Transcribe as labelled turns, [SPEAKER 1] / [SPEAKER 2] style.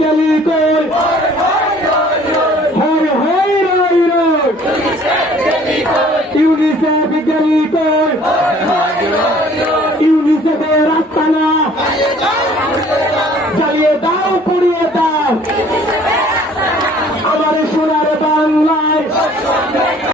[SPEAKER 1] গলি কর হর হর রই রই ইউনিসেফ গলি কর ইউনিসেফের রাস্তা না। জ্বালিয়ে দাও, পুড়িয়ে দাও। আমার শোনা